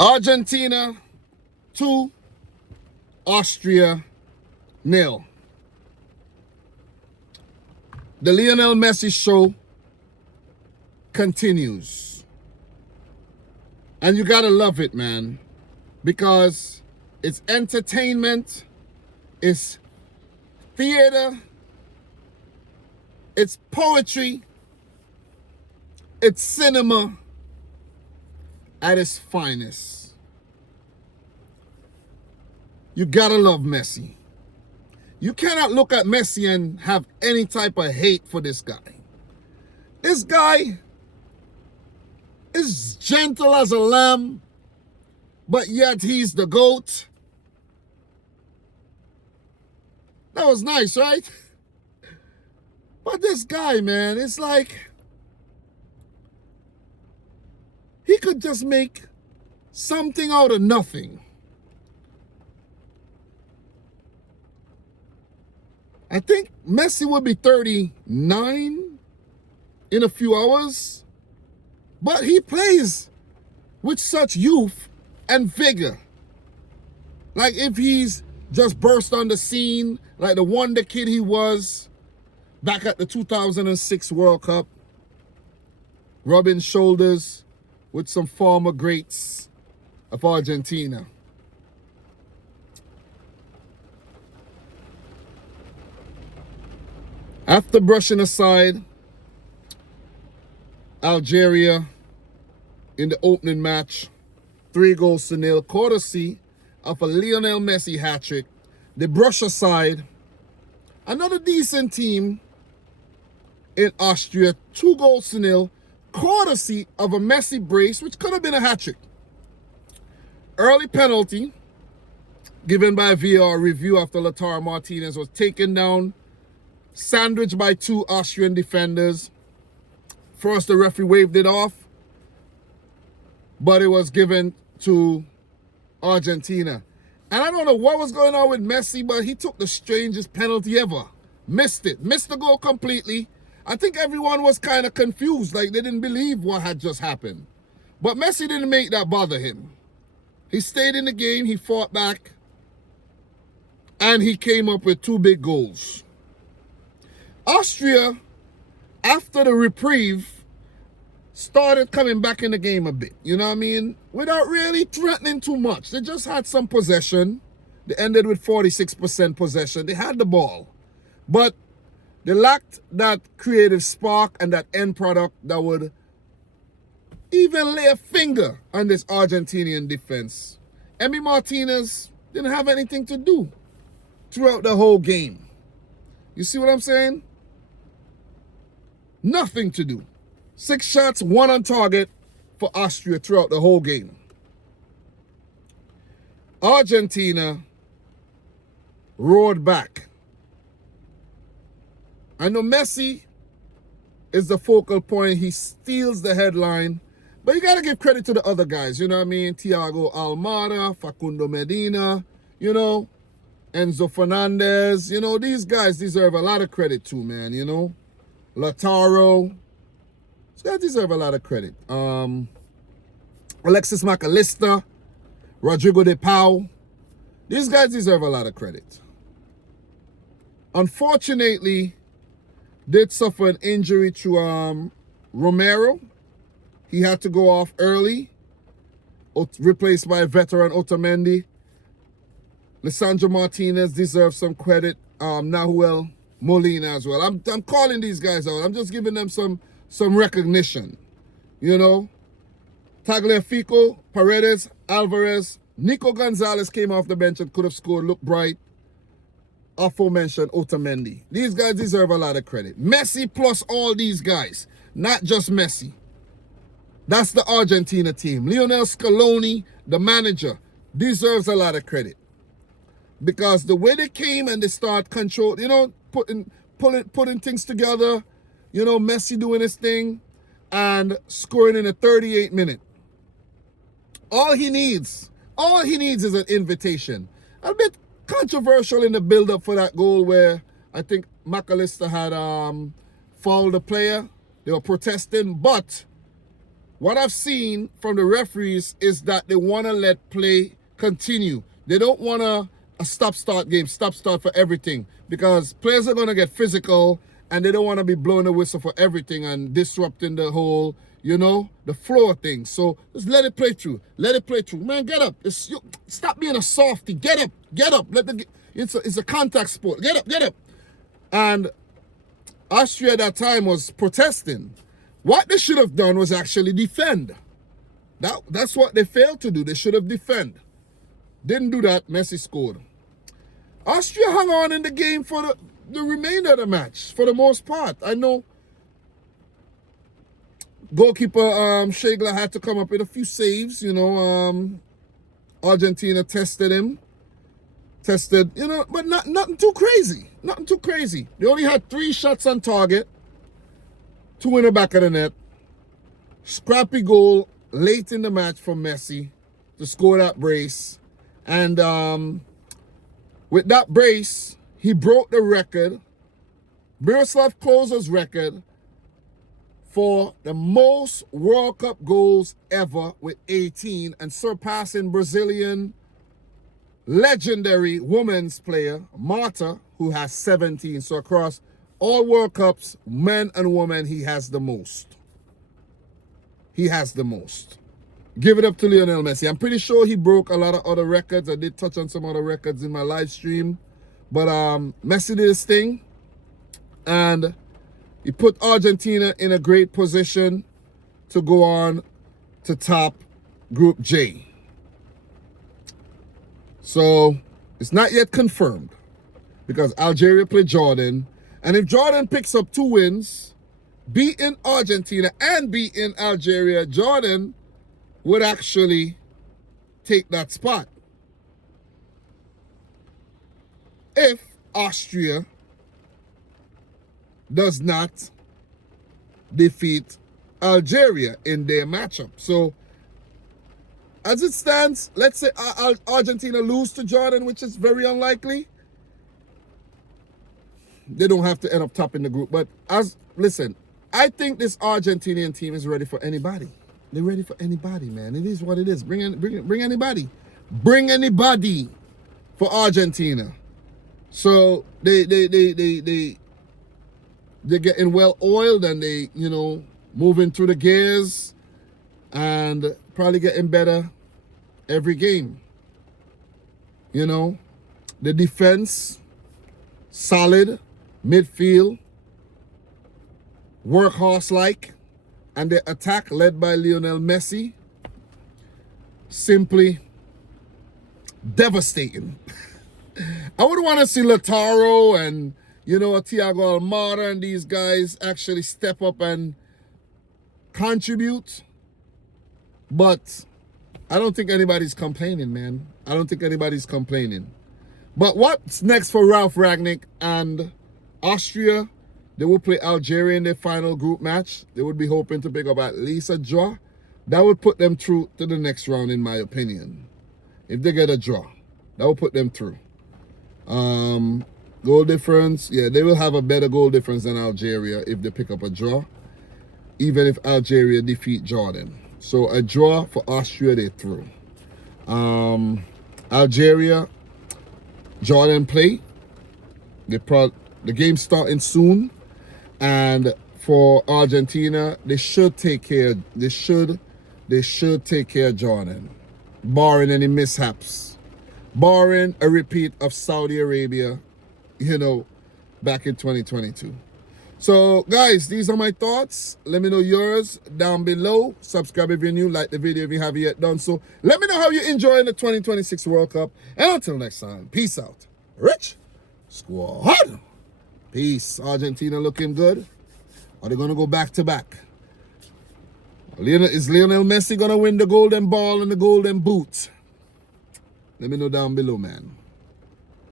Argentina 2, Austria 0. The Lionel Messi show continues. And you gotta love it, man. Because it's entertainment, it's theater, it's poetry, it's cinema at its finest. You gotta love Messi. You cannot look at Messi and have any type of hate for this guy. This guy is gentle as a lamb, but yet he's the GOAT. That was nice, right? But this guy, man, it's like he could just make something out of nothing. I think Messi will be 39 in a few hours, but he plays with such youth and vigor. Like if he's just burst on the scene, like the wonder kid he was back at the 2006 World Cup, rubbing shoulders with some former greats of Argentina. After brushing aside Algeria in the opening match, 3-0, courtesy of a Lionel Messi hat-trick, they brush aside another decent team in Austria, 2-0, courtesy of a Messi brace, which could have been a hat-trick. Early penalty given by VAR review after Lautaro Martínez was taken down, sandwiched by 2 Austrian defenders. First, the referee waved it off, but it was given to Argentina. And I don't know what was going on with Messi, but he took the strangest penalty ever. Missed it. Missed the goal completely. I think everyone was kind of confused, like they didn't believe what had just happened. But Messi didn't make that bother him. He stayed in the game, he fought back, and he came up with 2 big goals. Austria, after the reprieve, started coming back in the game a bit, you know what I mean? Without really threatening too much. They just had some possession. They ended with 46% possession. They had the ball. But they lacked that creative spark and that end product that would even lay a finger on this Argentinian defense. Emi Martinez didn't have anything to do throughout the whole game. You see what I'm saying? Nothing to do. 6 shots, 1 on target for Austria throughout the whole game. Argentina roared back. I know Messi is the focal point. He steals the headline. But you got to give credit to the other guys. You know what I mean? Thiago Almada, Facundo Medina, you know, Enzo Fernandez. You know, these guys deserve a lot of credit too, man, you know. Lautaro. These guys deserve a lot of credit. Alexis McAllister, Rodrigo De Paul. These guys deserve a lot of credit. Unfortunately, did suffer an injury to Romero. He had to go off early, replaced by veteran Otamendi. Lisandro Martinez deserves some credit. Nahuel Molina as well. I'm calling these guys out. I'm just giving them some recognition. You know, Tagliafico, Paredes, Alvarez, Nico Gonzalez came off the bench and could have scored, looked bright. Aforementioned Otamendi. These guys deserve a lot of credit. Messi plus all these guys, not just Messi. That's the Argentina team. Lionel Scaloni, the manager, deserves a lot of credit. Because the way they came and they start control, you know, putting things together, you know, Messi doing his thing and scoring in a 38th minute. All he needs is an invitation. A bit controversial in the build-up for that goal where I think McAllister had fouled the player. They were protesting, but what I've seen from the referees is that they want to let play continue. They don't want a stop-start game, stop-start for everything, because players are going to get physical and they don't want to be blowing the whistle for everything and disrupting the whole, you know, the flow of things. So just let it play through. Let it play through. Man, get up. Stop being a softie. Get up. Get up. It's a contact sport. Get up. Get up. And Austria at that time was protesting. What they should have done was actually defend. That's what they failed to do. They should have defend. Didn't do that. Messi scored. Austria hung on in the game for the remainder of the match, for the most part. I know goalkeeper Schegler had to come up with a few saves. You know, Argentina tested him. You know, but nothing too crazy. Nothing too crazy. They only had 3 shots on target. 2 in the back of the net. Scrappy goal late in the match from Messi to score that brace. And with that brace, he broke the record, Miroslav Klose's record, for the most World Cup goals ever with 18, and surpassing Brazilian legendary women's player, Marta, who has 17. So across all World Cups, men and women, he has the most. He has the most. Give it up to Lionel Messi. I'm pretty sure he broke a lot of other records. I did touch on some other records in my live stream. But Messi did his thing. And he put Argentina in a great position to go on to top Group J. So it's not yet confirmed, because Algeria play Jordan. And if Jordan picks up 2 wins, beating Argentina and beating Algeria, Jordan would actually take that spot. If Austria does not defeat Algeria in their matchup. So as it stands, let's say Argentina lose to Jordan, which is very unlikely. They don't have to end up top in the group. But listen, I think this Argentinian team is ready for anybody. They're ready for anybody, man. It is what it is. Bring anybody. Bring anybody for Argentina. So they're getting well oiled, and they, you know, moving through the gears and probably getting better every game. You know, the defense solid, midfield workhorse-like, and the attack led by Lionel Messi simply devastating. I would want to see Lautaro and, you know, Thiago Almada and these guys actually step up and contribute. But I don't think anybody's complaining, man. I don't think anybody's complaining. But what's next for Ralph Rangnick and Austria? They will play Algeria in their final group match. They would be hoping to pick up at least a draw. That would put them through to the next round, in my opinion. If they get a draw, that will put them through. Goal difference, yeah, they will have a better goal difference than Algeria if they pick up a draw, even if Algeria defeat Jordan. So a draw for Austria, they're through. Algeria, Jordan play. The game's starting soon. And for Argentina, they should take care of Jordan, barring any mishaps, barring a repeat of Saudi Arabia, you know, back in 2022. So guys, these are my thoughts. Let me know yours down below. Subscribe if you're new, like the video if you haven't yet done so. Let me know how you're enjoying the 2026 World Cup. And until next time, peace out. Rich Squad. Peace. Argentina looking good. Are they going to go back-to-back? Is Lionel Messi going to win the golden ball and the golden boot? Let me know down below, man.